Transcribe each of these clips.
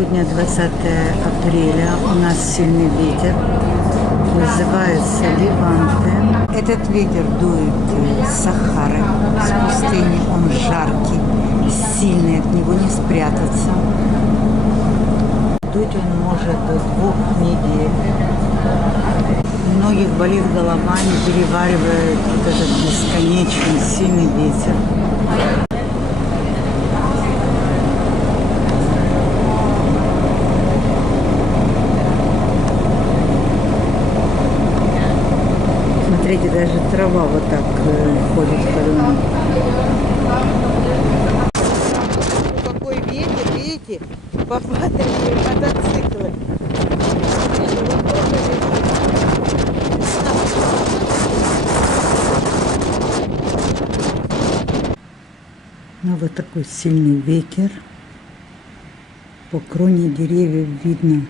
Сегодня 20 апреля, у нас сильный ветер, называется Леванте. Этот ветер дует с Сахары, с пустыни, он жаркий, сильный, от него не спрятаться. Дуть он может до 2 недель. Многих болит голова, не переваривает вот этот бесконечный сильный ветер. Смотрите, даже трава вот так ходит по дому. Какой ветер, видите? Попадали мотоциклы. Ну вот такой сильный ветер. По кроне деревьев видно.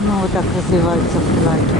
Ну вот так развиваются флаги.